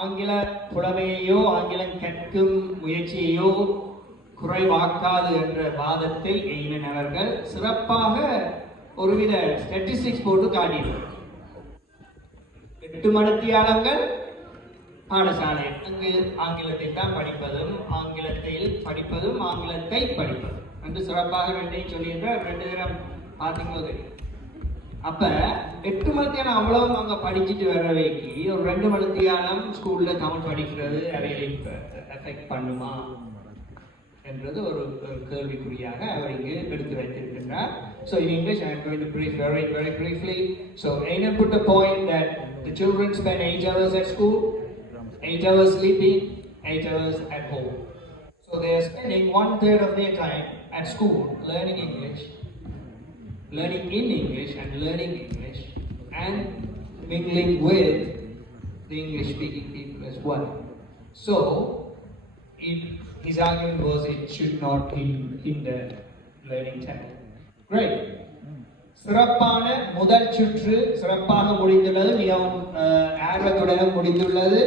ஆங்கில புலமையையோ ஆங்கிலம் கற்கும் முயற்சியையோ குறைவாக்காது என்ற வாதத்தை எய்னன் அவர்கள் சிறப்பாக ஒருவித ஸ்டாட்டிஸ்டிக்ஸ் போட்டு காட்டினார். 8 மணித்தியாலங்கள் பாடசாலை அங்கு ஆங்கிலத்தை தான் படிப்பதும் ஆங்கிலத்தை படிப்பதும் என்று சிறப்பாக ரெண்டையும் சொல்லியிருந்தார். 2 தரம் பார்த்தீங்களோ தெரியும். அப்ப 8 மணித்தியாலம் அவ்வளவும் அங்க படிச்சுட்டு வர்றவைக்கு ஒரு 2 மணித்தியாலம் ஸ்கூல்ல தமிழ் படிக்கிறது அவைகளை எஃபெக்ட் பண்ணுமா என்றது ஒரு கேள்விக்குறியாக அவர் இங்கு எடுத்து வைத்திருக்கின்றார். So in English I am going to brief very briefly. So Einar put the point that the children spend 8 hours at school, 8 hours sleeping, 8 hours at home. So they are spending 1/3 of their time at school learning in English and learning English and mingling with the English speaking people as well. So his argument was it should not hinder learning Tamil. Great. சிறப்பான முதல் சுற்று சிறப்பாக முடிந்துள்ளது, மிகவும் ஆர்வத்துடன் முடிந்துள்ளது.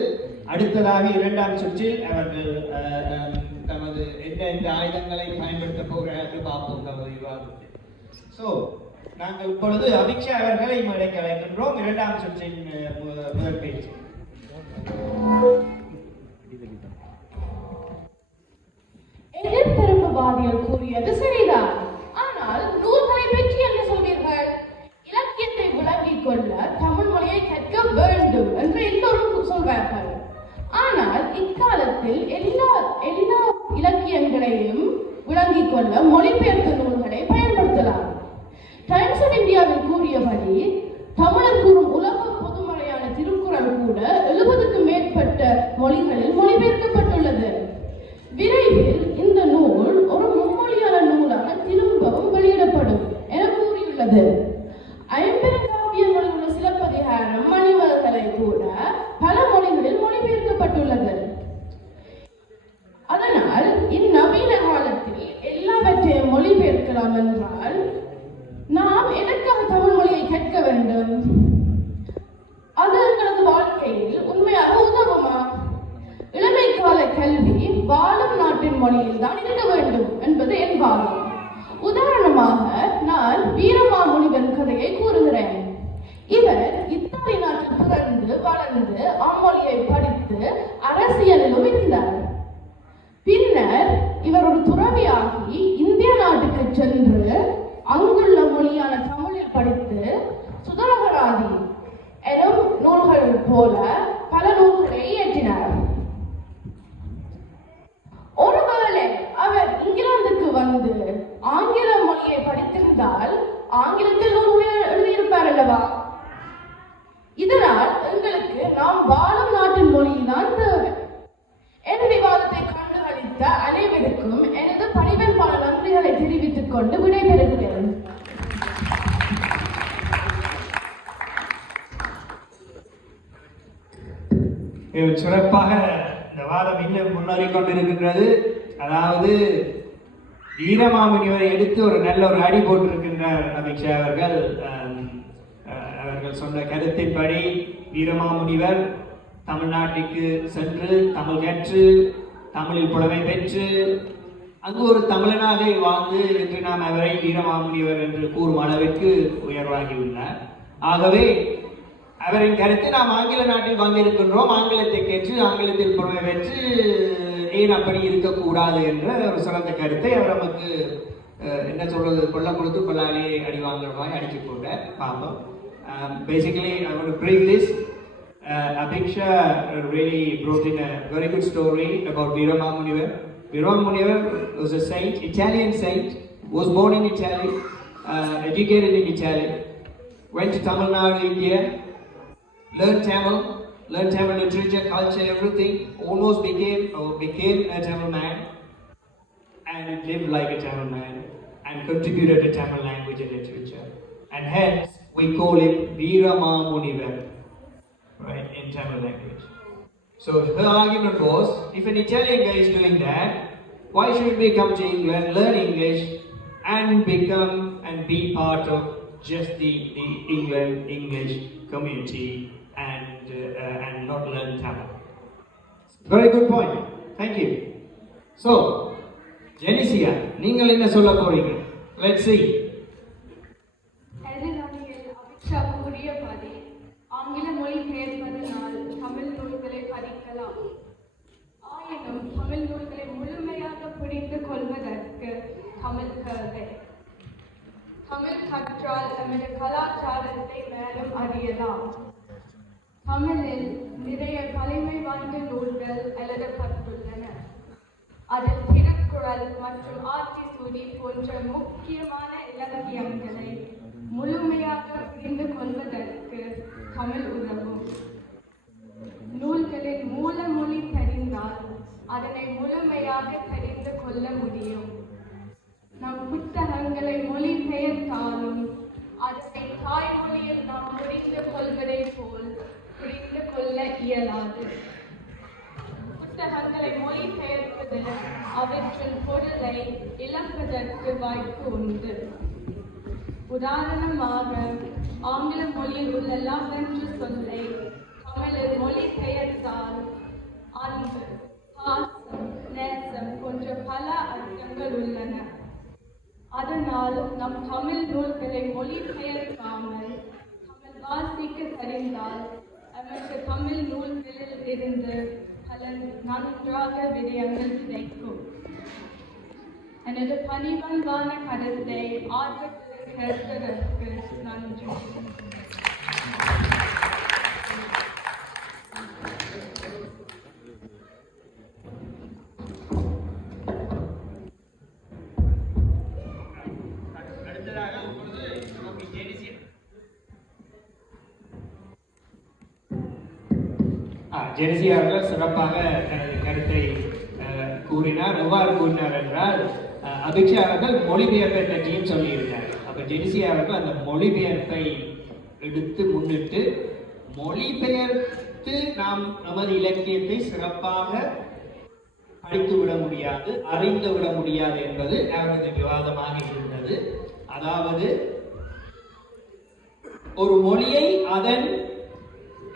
அடுத்ததாக 2ஆம் சுற்றில் அவர்கள் தமது எந்த ஆயுதங்களை பயன்படுத்த போகிறார்கள் பார்ப்போம் தமது விவாதத்தில். ஸோ நாங்கள் இப்பொழுது அபிக்ஷா அவர்களை மேடைக்கு அழைக்கின்றோம். 2ஆம் சுற்றின் முதல் பேச்சு. எதிர்த்தரப்புவாதிகள் கூறியது சரிதான். ஆனால் நூல்களை பற்றி என்ன சொல்வீர்கள்? இலக்கியத்தை விளங்கிக் கொள்ள தமிழ் மொழியை கற்க வேண்டும் என்று எல்லோரும் சொல்வார்கள். ஆனால் இக்காலத்தில் எல்லா இலக்கியங்களையும் விளங்கிக் கொள்ள மொழிபெயர்த்த நூல்களை பயன்படுத்தலாம். டைம்ஸ் ஆஃப் இந்தியாவில் கூறியபடி தமிழர் கூறும் உலக பொதுமறையான திருக்குறள் கூட 70க்கும் மேற்பட்ட மொழிகளில் மொழிபெயர்க்கப்பட்டுள்ளது. விரைவில் இந்த நூல் ஒரு மும்மொழியான நூலாக திரும்பவும் வெளியிடப்படும் என கூறியுள்ளது. 50 காப்பியங்களில் உள்ள சிலப்பதிகாரம், மணிமேகலை கூட பல மொழிகளில் மொழிபெயர்க்கப்பட்டுள்ளது. அதனால் இந்நவீன காலத்தில் எல்லாவற்றையும் மொழிபெயர்க்கலாம் என்றால் நாம் எதற்காக தமிழ் மொழியை கற்க வேண்டும்? அது எங்களது வாழ்க்கையில் உண்மையாக உதவுமா? இளமை கால கல்வி வாழும் நாட்டின் மொழியில் தான் இருக்க வேண்டும் என்பது என் வாதம். உதாரணமாக நான் வீரமாமுனிவன் கதையை கூறுகிறேன். இவர் இத்தாலி நாட்டில் பிறந்து வளர்ந்து அம்மொழியை படித்து அரசியலிலும் இருந்தார். பின்னர் இவர் ஒரு துறவியாகி இந்திய நாட்டுக்கு சென்று அங்குள்ள மொழியான தமிழில் படித்து சுதரகராதி எனும் நூல்கள் போல பல நூல்களை இயற்றினார். ஒருவேளை அவர் இங்கிலாந்துக்கு வந்து ஆங்கில மொழியை படித்திருந்தால் ஆங்கிலத்தில் நூல்களை எழுதியிருப்பார் அல்லவா? இதனால் எங்களுக்கு நாம் வாழும் நாட்டின் மொழிதான் தேவை. என் விவாதத்தை கண்டுகளித்த அனைவருக்கும் எனது பணிவென்பான நன்றிகளை தெரிவித்துக் கொண்டு விடைபெறுகிறேன். சிறப்பாக இந்த வாதம் இன்னும் முன்னேறி கொண்டிருக்கின்றது. அதாவது வீரமாமுனிவரை எடுத்து ஒரு நல்ல ஒரு அடி போட்டிருக்கின்றார் அமித்ஷா அவர்கள். அவர்கள் சொன்ன கருத்தின்படி வீரமாமுனிவர் தமிழ்நாட்டுக்கு சென்று தமிழ் கற்று தமிழில் புலமை பெற்று அங்கு ஒரு தமிழனாக வாழ்ந்து இன்று நாம் அவரை வீரமாமுனிவர் என்று கூறும் அளவிற்கு உயர்வாகியுள்ளார். ஆகவே அவரின் கருத்து நாம் ஆங்கில நாட்டில் வந்திருக்கின்றோம், ஆங்கிலத்தை கற்று ஆங்கிலத்தில் புலமை பெற்று ஏன் அப்படி இருக்கக்கூடாது என்ற ஒரு சிறந்த கருத்தை அவர் நமக்கு என்ன சொல்றது, கொள்ள கொடுத்து கொள்ளாலே அடி வாங்குற மாதிரி அடிச்சு போட பார்ப்போம். Basically, I want to bring this. Abiksha really brought in a very good story about Veeramamunivar. Veeramamunivar was a saint, Italian saint, was born in Italy, educated in Italy, went to Tamil Nadu, India, learned Tamil literature, culture, everything, almost became a Tamil man and lived like a Tamil man and contributed to Tamil language and literature. And hence, we call him Veeramamunivar, right, in Tamil language. So her argument was, if an Italian guy is doing that, why should we come to England, learn English, and become and be part of just the England English community and not learn Tamil? Very good point. Thank you. So, Genesia, நீங்கள் என்ன சொல்ல போறீங்க? Let's see. Apeksha கூறியபடி ஆங்கில மொழி பெயர்ப்பதனால் தமிழ் நூல்களை படிக்கலாம். ஆயினும் தமிழ் நூல்களை முழுமையாக புரிந்து கொள்வதற்கு தமிழ் தேவை. தமிழ் கற்றால் நமது கலாச்சாரத்தை மேலும் அறியலாம். தமிழில் நிறைய பழமை வாய்ந்த நூல்கள் எழுதப்பட்டுள்ளன. அதில் திருக்குறள் மற்றும் ஆத்திசூடி போன்ற முக்கியமான இலக்கியங்களை முழுமையாக புரிந்து கொள்வதற்கு தமிழ் உதவும். நூல்களின் மூல மொழி தெரிந்தால் அதனை முழுமையாக தெரிந்து கொள்ள முடியும். நம் புத்தகங்களை மொழிபெயர்த்தாலும் அதனை தாய்மொழியில் நாம் புரிந்து கொள்வதை போல் புரிந்து கொள்ள இயலாது. புத்தகங்களை மொழிபெயர்ப்பதில் அவற்றின் பொருளை இழப்பதற்கு வாய்ப்பு உண்டு. உதாரணமாக, ஆங்கில மொழியில் உள்ள லவ் என்ற சொல்லை தமிழில் மொழிபெயர்த்தால் அன்பு, பாசம், நேசம் போன்ற பல அர்த்தங்கள் உள்ளன. அதனால் நம் தமிழ் நூல்களை மொழிபெயர்க்காமல் தமிழ் வாசிக்க தெரிந்தால் நமக்கு தமிழ் நூல்களில் இருந்து பல நன்றாக விடயங்கள் கிடைக்கும். எனது பணிவன்பான கருத்தை ஆர்வத்தில் கேட்டதற்கு நன்றி. ஜெனிசியா அவர்கள் சிறப்பாக தனது கருத்தை கூறினார். எவ்வாறு கூறினார் என்றால், அபிக்ஷா அவர்கள் மொழிபெயர்ப்பை பற்றியும் சொல்லியிருந்தார். அப்ப ஜெனிசியா அவர்கள் அந்த மொழிபெயர்ப்பை எடுத்து முன்னிட்டு மொழிபெயர்த்து நாம் நமது இலக்கியத்தை சிறப்பாக படித்து விட முடியாது, அறிந்து விட முடியாது என்பது அவரது விவாதமாக இருந்தது. அதாவது ஒரு மொழியை அதன்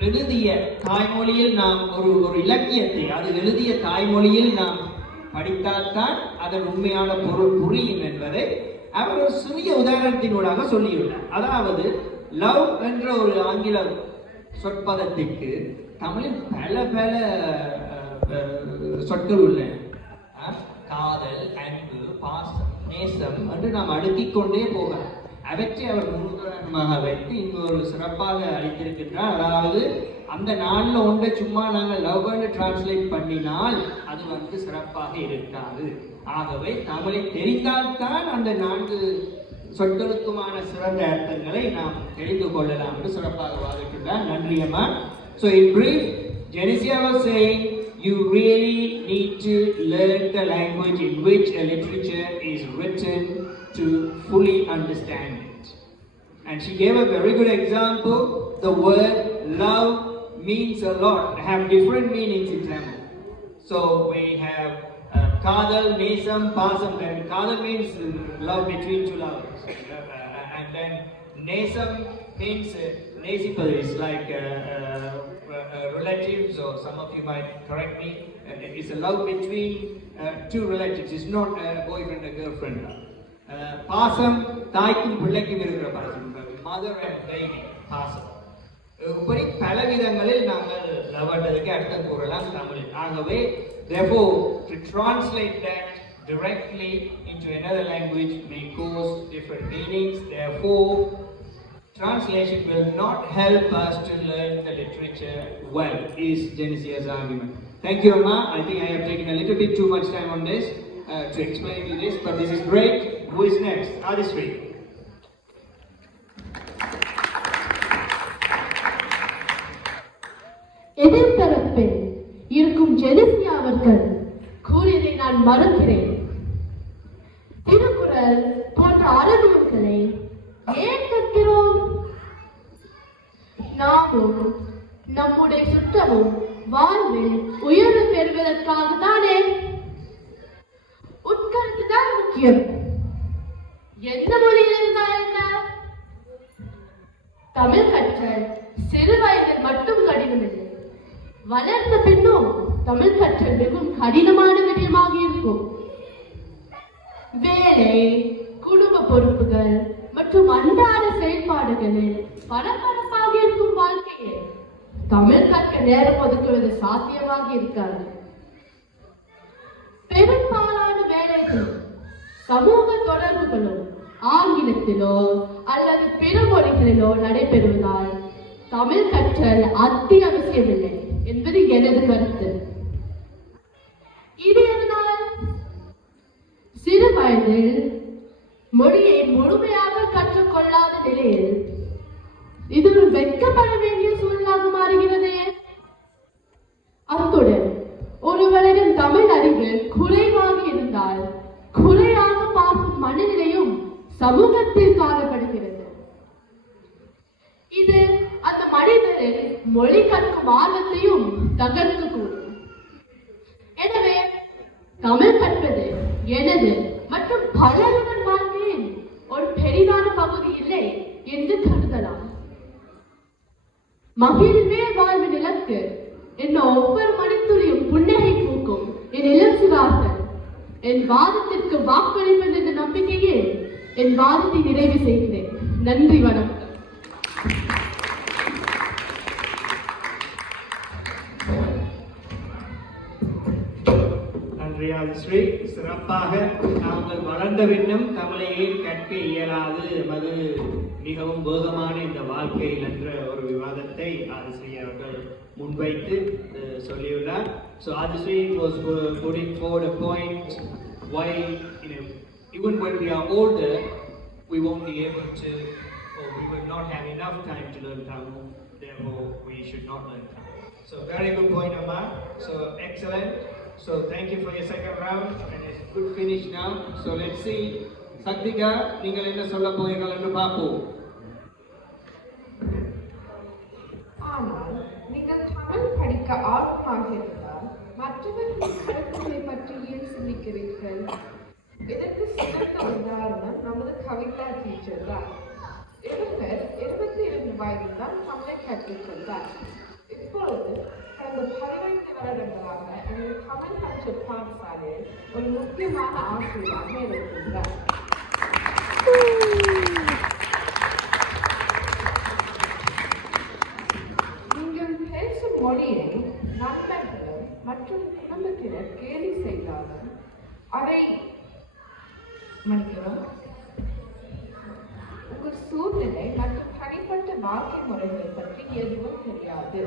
எழுதிய தாய்மொழியில் நாம் ஒரு இலக்கியத்தை அது எழுதிய தாய்மொழியில் நாம் படித்தால்தான் அதன் உண்மையான பொருள் புரியும் என்பதை அவர் ஒரு சிறிய உதாரணத்தினூடாக சொல்லியுள்ளார். அதாவது லவ் என்ற ஒரு ஆங்கில சொற்பதத்திற்கு தமிழில் பல பல சொற்கள் உள்ளன. காதல், அன்பு, பாசம், நேசம் என்று நாம் அடுக்கிக் கொண்டே போகலாம். அவற்றை அவர் முன்னுதாரணமாக வைத்து இங்கு ஒரு சிறப்பாக அளித்திருக்கின்றார். அதாவது அந்த நாளில் ஒன்றை சும்மா நாங்கள் லவ்னு டிரான்ஸ்லேட் பண்ணினால் அது சிறப்பாக இருக்காது. ஆகவே தமிழை தெரிந்தால்தான் அந்த 4 சொற்களுக்குமான சிறந்த அர்த்தங்களை நாம் தெரிந்து கொள்ளலாம் என்று சிறப்பாக வாதிக்கின்றார். நன்றி அம்மா. So in brief, Genesia was saying you really need to learn the language in which a literature is written to fully understand it. And she gave a very good example. The word love means a lot, have different meanings in Tamil. So we have kadal, nesam, pasam. Then kadal means love between two lovers, and then nesam means nesipal is like relatives, or some of you might correct me. It's a love between two relatives. It's not a boyfriend and girlfriend love. பாசம் தாய்க்கும் பிள்ளைக்கும் இருக்கிற பாசம், mother and baby பாசம். இப்படி பல விதங்களில் நாங்கள் லவ்ன்றதுக்கு அர்த்தம் கூறலாம் தமிழில். ஆகவே therefore to translate that directly into another language may cause different meanings. Therefore translation will not help us to learn the literature well, is Genesia's argument. Thank you, Amma. I think I have taken a little bit too much time on this to explain you this, but this is great. Who is next? Adisri. எதிர்த்தரப்பில் இருக்கும் ஜெனிசியா அவர்கள் கூறியதை நான் மறுக்கிறேன். திருக்குறள் போன்ற அறநூல்களை ஏன் கற்கிறோம்? நாமும் நம்முடைய சுற்றமும் வாழ்வில் உயர்வு பெறுவதற்காக தானே. உட்கருத்து தான் முக்கியம். எந்த மொழியில் இருந்தால் என்ன? தமிழ் கற்றல் சிறு வயதில் மட்டும் கடினமில்லை, வளர்ந்த பின்னும் தமிழ் கற்றல் மிகவும் கடினமான விடயமாக இருக்கும். வேலை, குடும்ப பொறுப்புகள் மற்றும் அன்றாட செயல்பாடுகளில் பரபரப்பாக இருக்கும் வாழ்க்கையில் தமிழ் கற்க நேரம் ஒதுக்குவது சாத்தியமாக இருக்காது. பெரும்பாலான வேலைகளும் சமூக தொடர்புகளும் ஆங்கிலத்திலோ அல்லது பிற மொழிகளிலோ நடைபெறுவதால் தமிழ் கற்றல் அத்தியாவசியமில்லை என்பது எனது கருத்து. இது எதனால்? சிறு வயதில் மொழியை முழுமையாக கற்றுக்கொள்ளாத நிலையில் இது ஒரு வெட்கப்பட வேண்டிய சூழலாக மாறுகிறது. அத்துடன் ஒருவரிடம் தமிழ் அறிவு குறைவாக இருந்தால் குறையாக பார்க்கும் மனநிலையும் சமூகத்தில் காணப்படுகிறது. இது அந்த மனிதரின் மொழி கற்கும் ஆர்வத்தையும் தகர்க்கக்கூடும். எனவே தமிழ் கற்பது எனது மற்றும் பலருடன் வாழ்க்கையின் ஒரு பெரிதான பகுதி இல்லை என்று கருதலாம். மகிழ்வே வாழ்வின் இலக்கு என்ன ஒவ்வொரு மணித்துளியும் புன்னகை பூக்கும் என் இளஞ்சிறார்கள் என் வாதத்திற்கு வாக்களிப்பது என்ற நம்பிக்கையில் என் வாதத்தை நிறைவு செய்கிறேன். நன்றி, வணக்கம். ஸ்ரீ சிறப்பாக நாங்கள் வளர்ந்த பின்னும் தமிழையே கற்க இயலாது அது மிகவும் வேகமான இந்த வாழ்க்கையில் என்ற ஒரு விவாதத்தை ஆதிஸ்ரீ அவர்கள் முன்வைத்து சொல்லியுள்ளார். So Adisri was putting forward a point why even when we are older we won't be able to, or we will not have enough time to learn Tamil, therefore we should not learn Tamil. So very good point, Amma. So excellent. So thank you for your second round and it's a good finish now. So let's see, Saktika, நீங்கள் என்ன சொல்ல போகிறீர்கள் என்று பார்ப்போம். ஆனால் நீங்கள் தமிழ் படிக்க ஆர்வமாக இருந்தால் மற்றவர்களின் கருத்துக்களை பற்றி ஏன் சிந்திக்கிறீர்கள்? இதற்கு சிறந்த உதாரணம் நமது கவிதா டீச்சர் தான். இவர் 22 வயதில் தான் தமிழை கற்றுக்கொண்டார். இப்பொழுது கடந்த 15 வருடங்களாக எனது தமிழ் கற்ற பாடசாலையில் ஒரு முக்கியமான ஆசிரியராக இருக்கின்றார். நீங்கள் பேசும் மொழியை நண்பர்களும் மற்றும் குடும்பத்தினர் கேலி செய்தாலும் அதை மன்னிக்கவும், உங்கள் சூழ்நிலை மற்றும் தனிப்பட்ட வாழ்க்கை முறைகளை பற்றி எதுவும் தெரியாது.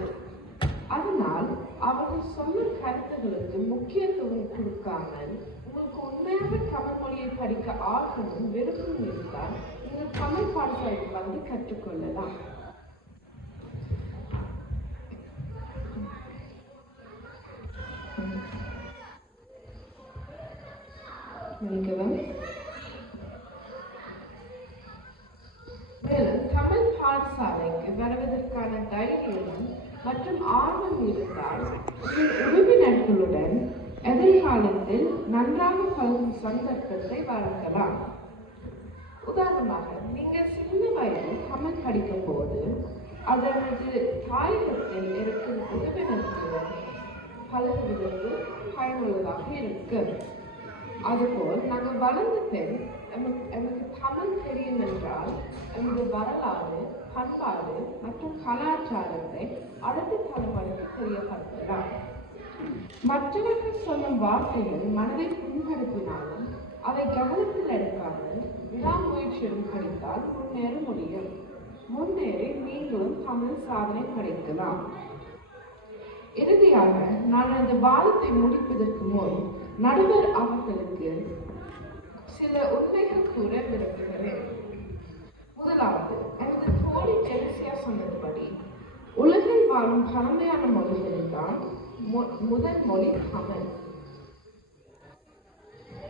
அதனால் அவர்கள் சொன்ன கருத்துகளுக்கு முக்கியத்துவம் கொடுக்காமல் உங்களுக்கு உண்மையாக தமிழ் மொழியை படிக்க ஆர்வமும் விருப்பம் இருந்தால் நீங்கள் தமிழ் பாடசாலைக்கு வந்து கற்றுக்கொள்ளலாம். மேலும் தமிழ் பாடசாலைக்கு வருவதற்கான தைரியம் மற்றும் ஆர்வம் இருந்தால் உங்கள் உறவினர்களுடன் எதிர்காலத்தில் நன்றாக பழகும் சந்தர்ப்பத்தை வழங்கலாம். உதாரணமாக, நீங்கள் சின்ன வயதில் தமிழ் படிக்கும் போது அதனது தாயகத்தில் இருக்கும் உறவினர்களுடன் பழகுவதற்கு பயனுள்ளதாக இருக்கும். அதுபோல் நாங்கள் வளர்ந்த பின் எனக்கு தமிழ் தெரியும் என்றால் நமது வரலாறு, பண்பாடு மற்றும் கலாச்சாரத்தை அடுத்த தலைமுறைக்கு தெரியப்படுத்தலாம். மற்றவர்கள் சொல்லும் வார்த்தைகள் மனதை புண்படுத்தினாலும் அதை கவனத்தில் எடுக்காமல் விடாமுயற்சியுடன் படித்தால் முன்னேற முடியும். முன்னேறி நீங்களும் தமிழ் சாதனை படைக்கலாம். இறுதியாக நான் அந்த வாதத்தை முடிப்பதற்கு முன் நடுவர் அவர்களுக்கு சில உண்மைகள் கூற விரும்புகிறேன். முதலாவது, எனது தோழி ஜெனசியா சொன்னபடி உலகில் வாழும் பழமையான மொழிகளில் தான் முதல் மொழி தமிழ்.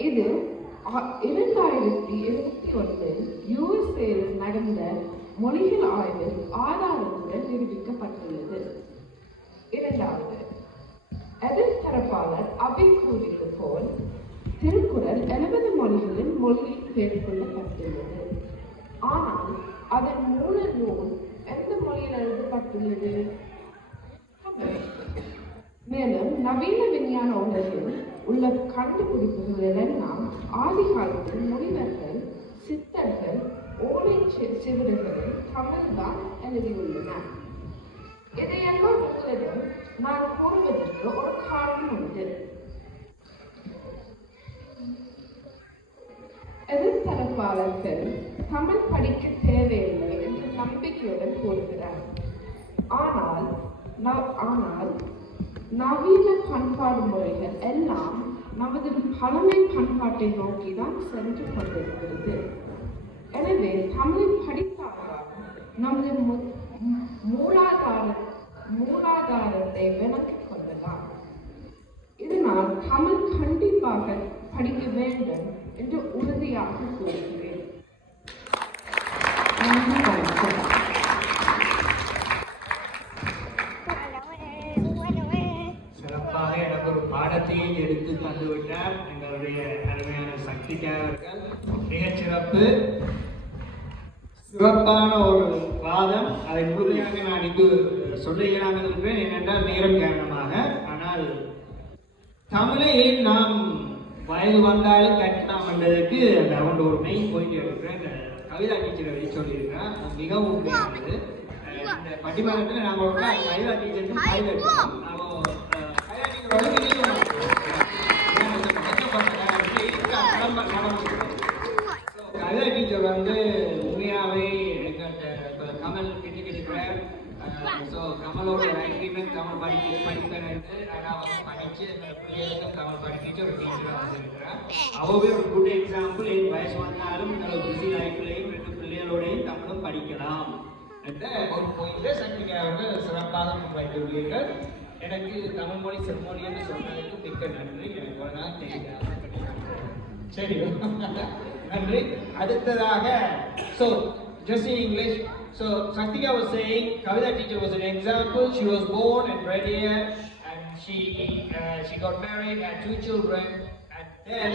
இது 2021 யுஎஸ்ஏயில் நடந்த மொழிகள் ஆய்வில் ஆதாரத்துடன் நிரூபிக்கப்பட்டுள்ளது. இரண்டாவது, எதிர்த்தரப்பாளர் அவை கூறியது போல் திருக்குறள் 70 மொழிகளில் மொழிபெயர்க்கொள்ளப்பட்டுள்ளது. ஆனால் அதன் மூல நூல் எந்த மொழியில் எழுதப்பட்டுள்ளது? மேலும் நவீன விஞ்ஞான உலகில் உள்ள கண்டுபிடிப்புகள் எல்லாம் ஆதி காலத்தில் முனிவர்கள் சித்தர்கள் ஓலை சிவடுகளில் தமிழ்தான் எழுதியுள்ளன. இதையெல்லாம் உங்களிடம் நான் கூறுவதற்கு ஒரு காரணம் உண்டு. எதிர்த்தரப்பாளர்கள் தமிழ் படிக்க தேவையில்லை என்று நம்பிக்கையுடன் கூறுகிறார். ஆனால் நவீன பண்பாடு முறைகள் எல்லாம் நமது பழமை பண்பாட்டை நோக்கிதான் சென்று கொண்டிருக்கிறது. எனவே தமிழை படித்தால்தான் நமது மூலாதாரத்தை விளக்கிக் கொள்ளலாம். இதனால் தமிழ் கண்டிப்பாக படிக்க வேண்டும் என்று உறுதியாக கூறுகிறேன். நன்றி, வணக்கம். சிறப்பாக எனக்கு ஒரு பாடத்தையே எடுத்து தந்துவிட்டார் எங்களுடைய அருமையான சக்திகா அவர்கள். மிகச் சிறப்பான ஒரு வாதம். அதை முழுமையாக நான் இங்கு சொல்ல இயலாமல் இருக்கிறேன், ஏனென்றால் நேரம் காரணமாக. ஆனால் தமிழை நாம் வயது வந்தாலும் கட்டலாம் என்பதற்கு அந்த அவன் ஒரு மெயின் பாயிண்ட் எடுக்கிறேன். இந்த கவிதா டீச்சரை வச்சு சொல்லியிருக்கிறேன், மிகவும் உண்மையானது. இந்த பட்டிமன்றத்தில் நாங்கள் கவிதா டீச்சருக்கும் கைதட்டுவோம். கவிதா டீச்சர் வந்து உண்மையாகவே கமல் கிட்டிக்கிறார். ஸோ கமலோட அக்ரிமெண்ட் தமிழ் படிப்பேன் படித்து எங்கள் பிள்ளைகளுக்கும் தமிழ் படிக்கிட்டு ஒரு டீச்சராக வந்திருக்கிறார். அவவே ஒரு குட் எக்ஸாம்பிள். என் வயசு வந்தாலும் எங்களோட பிஸி லைஃப்லையும் 2 பிள்ளைகளோடையும் தமிழும் படிக்கலாம் என்ற ஒரு பாயிண்டை சக்திகா அவர்கள் சிறப்பாக வைத்துள்ளீர்கள். எனக்கு தமிழ் மொழி செம்மொழி என்று சொன்னதுக்கு மிக்க நன்றி. எனக்கு ஒரு நாள் தெரியாது. சரி, நன்றி. அடுத்ததாக just in English. So Saktika was saying Kavita teacher was an example. She was born and bred here, and she got married, had 2 children, and then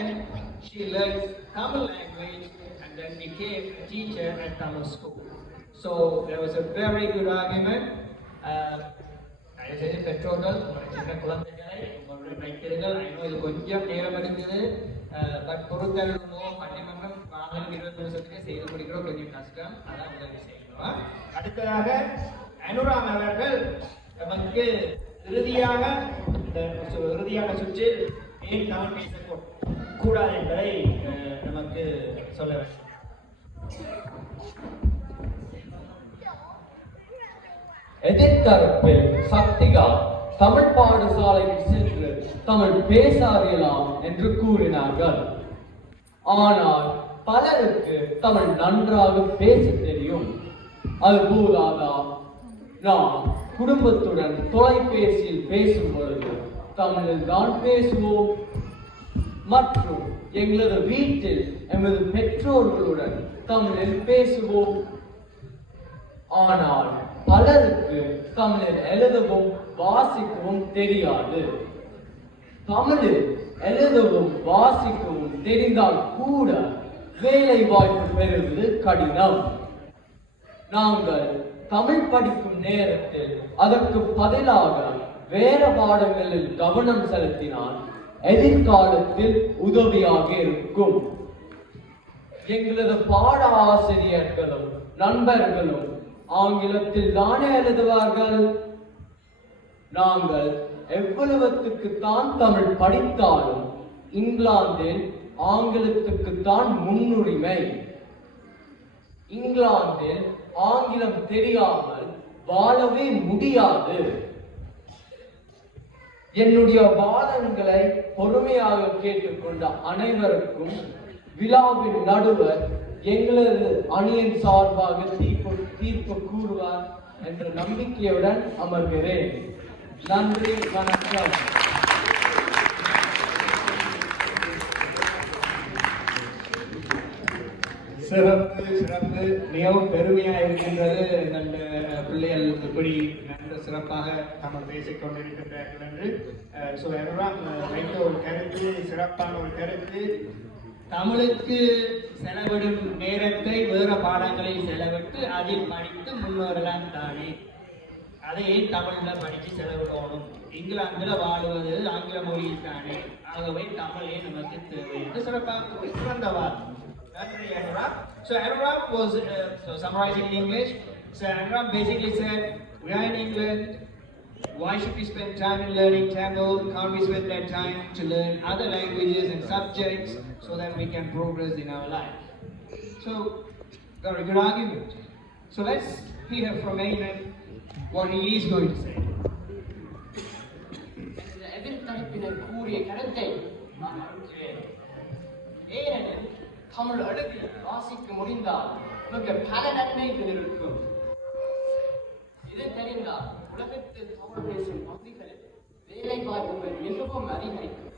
she learned Tamil language and then became a teacher at Tamil school. So there was a very good argument. பெற்றோர்கள் சின்ன குழந்தைகளை உங்களுடன் வைத்தீர்கள். இது கொஞ்சம் நேரம் எடுக்குது. But பொறுத்தளவோ பட்டிமன்றம் 20 நிமிஷத்துக்கு செய்து முடிக்கிறோம், கொஞ்சம் கஷ்டம். அதான் உதவி செய்யணும். அடுத்ததாக அனுராம் அவர்கள் நமக்கு இறுதியான சுற்றில் ஏன் நாம் பேசக்கூடாது என்பதை நமக்கு சொல்ல வேண்டும். எதிர்த்தரப்பில் சக்திகா தமிழ் பாடசாலைக்கு சென்று தமிழ் பேச அறியலாம் என்று கூறினார்கள். ஆனால் பலருக்கு தமிழ் நன்றாக பேச தெரியும். அது போதாதா, நாம் குடும்பத்துடன் தொலைபேசியில் பேசும் பொழுது தமிழில் தான் பேசுவோம். மற்றும் எங்களது வீட்டில் எமது பெற்றோர்களுடன் தமிழில் பேசுவோம். ஆனால் பலருக்கு தமிழில் எழுதவும் வாசிக்கவும் தெரியாது. தமிழில் எழுதவும் வாசிக்கவும் தெரிந்தால் கூட வேலை வாய்ப்பு பெறுவது கடினம். நாங்கள் தமிழ் படிக்கும் நேரத்தில் அதற்கு பதிலாக வேற பாடங்களில் கவனம் செலுத்தினால் எதிர்காலத்தில் உதவியாக இருக்கும். எங்களது பாட ஆசிரியர்களும் நண்பர்களும் ஆங்கிலத்தில் தானே எழுதுவார்கள். நாங்கள் எவ்வளவுக்கு தான் தமிழ் படித்தாலும் இங்கிலாந்தில் ஆங்கிலத்துக்கு தான் முன்னுரிமை. இங்கிலாந்தில் ஆங்கிலம் தெரியாமல் வாழவே முடியாது. என்னுடைய வாதங்களை பொறுமையாக கேட்டுக்கொண்ட அனைவருக்கும் விழாவின் நடுவர் எங்களது அணியின் சார்பாக தீர்ப்பு கூறுவார் என்ற நம்பிக்கையுடன் அமர்கிறேன். நன்றி, வணக்கம். சிறப்பு சிறப்பு. மிகவும் பெருமையாக இருக்கின்றது. எங்கள் பிள்ளைகள் இப்படி நல்ல சிறப்பாக தமிழ் பேசிக் கொண்டிருக்கின்றார்கள் என்று. வைத்த ஒரு கருத்து, சிறப்பான ஒரு கருத்து. தமிழுக்கு செலவிடும் நேரத்தை வேறு பாடங்களில் செலவிட்டு அதில் படித்து முன்னேறலாம் தானே. அதை ஏன் தமிழ்ல படிச்சு செலவிடணும்? இங்கிலாந்துல வாழுவது ஆங்கில மொழியில் தானே, ஆகவே தமிழே நமக்கு தேவை என்று சிறப்பாக சிறந்த வாதம். So Anurag was summarizing in English. So Anurag basically said, we are in England. Why should we spend time in learning Tamil? Can't we spend that time to learn other languages and subjects so that we can progress in our life? So, got a good argument. So let's hear from Ayman what he is going to say. எதிர்த்தரப்பினர் கூறிய கருத்தை நான் மறுக்கிறேன். ஏனெனில் தமிழ் எழுதி வாசிக்க முடிந்தால் நமக்கு பல நன்மைகள் இருக்கும். இது தெரிந்தால் உலகத்தில் தமிழ் பேசும் பகுதிகளில் வேலை வாய்ப்புகள் மிகவும் அதிகரிக்கும்.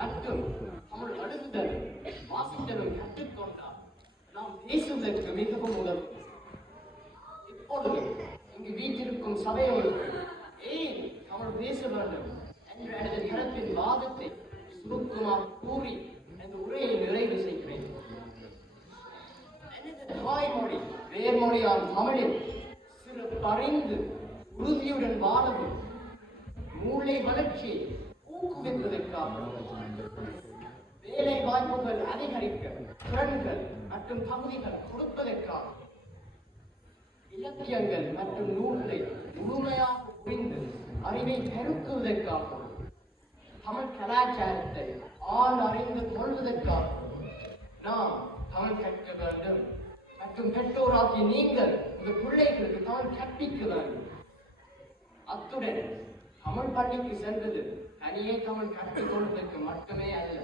மற்றும் தமிழ் எழுதுதலும் வாசித்தலும் கற்றுக்கொண்டால் நாம் பேசுவதற்கு மிகவும் உதவும். இப்பொழுது இங்கு வீட்டிற்கும் சபையோருக்கும் ஏன் தமிழ் பேச வேண்டும் என்ற எனது கருத்தின் வாதத்தை சுருக்கமாக கூறி எனது உரையை நிறைவு செய்கிறேன். எனது தாய்மொழி வேர்மொழியான் தமிழில் சிறு பறிந்து உறுதியுடன் வாழவும் மூளை வளர்ச்சியை ஊக்குவிப்பதற்காக வேலை வாய்ப்புகள் அதிகரிக்க திறன்கள் மற்றும் தகுதிகள் கொடுப்பதற்காக இலக்கியங்கள் மற்றும் நூல்களை முழுமையாக புரிந்து அறிவை பெருக்குவதற்காக தமிழ் கலாச்சாரத்தை அறிந்து கொள்வதற்காக நாம் தமிழ் கற்க வேண்டும் மற்றும் பெற்றோராகிய நீங்கள் உங்கள் பிள்ளைகளுக்கு தமிழ் கற்பிக்க வேண்டும். அத்துடன் தமிழ் பள்ளிக்கு சென்றது தனியே தமிழ் கற்றுக் கொள்வதற்கு மட்டுமே அல்ல.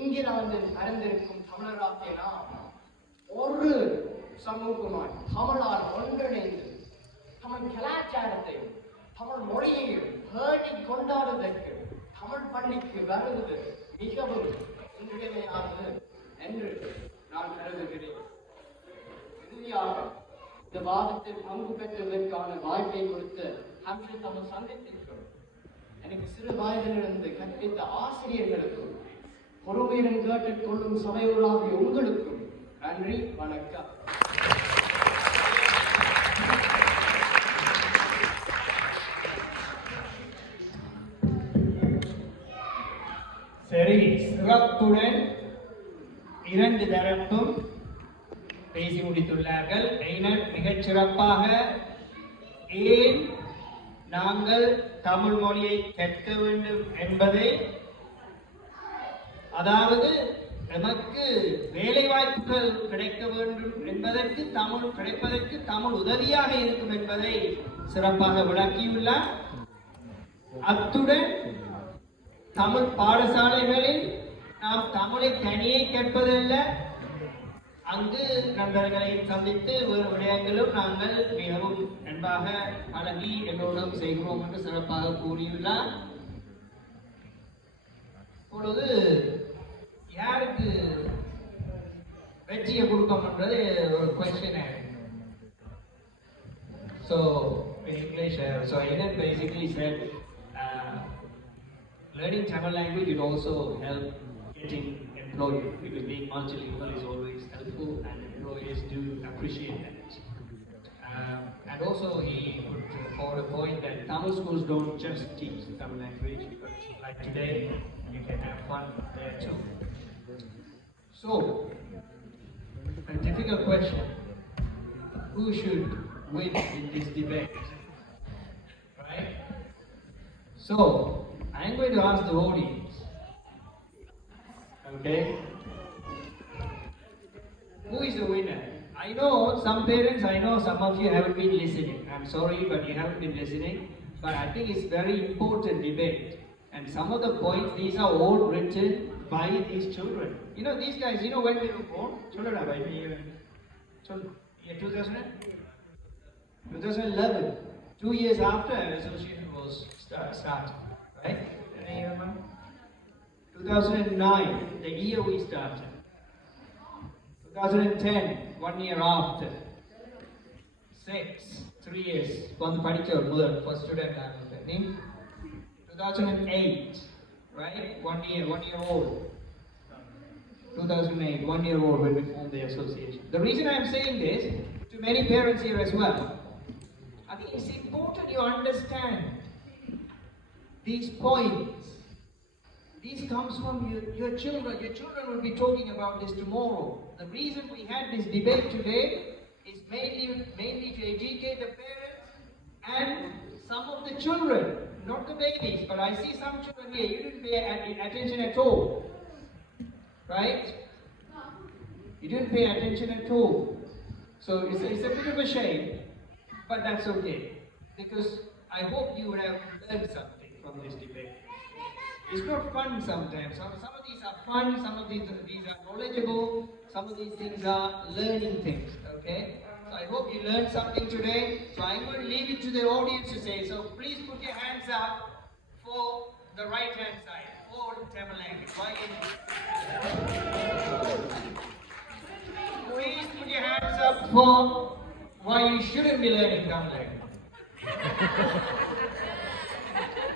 இங்கிலாந்தில் பரந்திருக்கும் தமிழராகிய நாம் ஒரு சமூகமாய் தமிழால் ஒன்றிணைந்து தமிழ் கலாச்சாரத்தையும் தமிழ் மொழியையும் பேணி கொண்டாடுவதற்கு தமிழ் பள்ளிக்கு வருவது மிகவும் இன்றியமையானது என்று நான் கருதுகிறேன். இறுதியாக இந்த வாதத்தில் பங்கு பெற்றுவதற்கான வாய்ப்பை கொடுத்த ஹம்ஷர் தமிழ் சங்கத்திற்கும் எனக்கு சிறு வயதிலிருந்து கற்பித்த ஆசிரியர்களுக்கும் பொறுமையுடன் கேட்டுக் கொள்ளும் சபையோராகிய உங்களுக்கும் நன்றி, வணக்கம். சரி, சிறப்புடன் இரண்டு தரப்பும் பேசி முடித்துள்ளார்கள். ஐநர் மிகச் சிறப்பாக ஏன் நாங்கள் தமிழ் மொழியை கற்க வேண்டும் என்பதை, அதாவது நமக்கு வேலை வாய்ப்புகள் கிடைக்க வேண்டும் என்பதற்கு தமிழ் கிடைப்பதற்கு தமிழ் உதவியாக இருக்கும் என்பதை சிறப்பாக விளக்கியுள்ளார். அத்துடன் தமிழ் பாடசாலைகளில் நாம் தமிழை தனியே கற்பதல்ல, அங்கு நண்பர்களை சந்தித்து வேறு விடயங்களும் நாங்கள் மிகவும் நன்றாக பழகி எல்லோரும் செய்கிறோம் என்று சிறப்பாக கூறியுள்ளார். இப்பொழுது யாருக்கு வெற்றியை கொடுக்கணும்ன்றது ஒரு question. So in English, so Aidan basically said learning Tamil language would also help getting employed, because being multilingual is always helpful and employers do appreciate that. And also he put forward a point that Tamil schools don't just teach Tamil language, because like today you can have fun there too. So, a difficult question: who should win in this debate? Right? So, I'm going to ask the audience. Okay? Who is the winner? I know some parents, I know some of you haven't been listening. I'm sorry, but you haven't been listening. But I think it's very important debate. And some of the points, these are all written by these children. You know, these guys, you know when we were born? Children are by the year 2011. 2 years after our association was started. Right? 2009, the year we started. 2010, 1 year after. 3 years. First student. 2008, right? 1 year old. 2008, 1 year old when we formed the association. The reason I'm saying this to many parents here as well, I think it's important you understand these points. These comes from your children. Your children will be talking about this tomorrow. The reason we had this debate today is mainly to educate the parents and some of the children, not the babies, but I see some children here, you didn't pay attention at all. Right? You didn't pay attention at all. So it's a bit of a shame, but that's okay. Because I hope you would have learned something from this debate. It's not fun sometimes. Some of these are fun, some of these are knowledgeable, some of these things are learning things, okay? So I hope you learned something today. So I'm going to leave it to the audience to say, so please put your hands up for the right hand side, for Tamil language. Please put your hands up for why you shouldn't be learning Tamil language.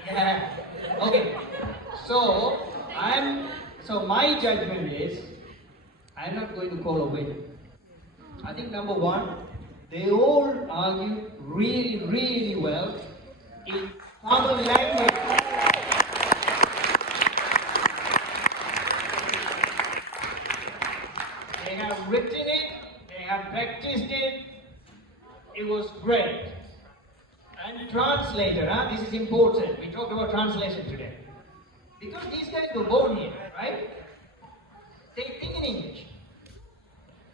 Yeah. Okay. So my judgment is, I'm not going to call a win. I think number one, they all argue really, really well in Tamil language. They have written it, they have practiced it, it was great. And translator, this is important. We talked about translation today. Because these guys were born here, right? They think in English.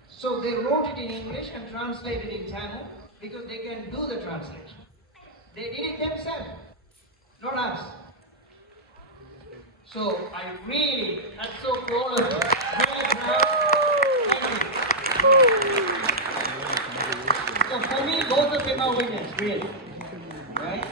So they wrote it in English and translated it in Tamil because they can do the translation. They did it themselves, not us. So I really, that's so cool of you. Really proud. Thank you. So for me, both of them are winners, really. Right?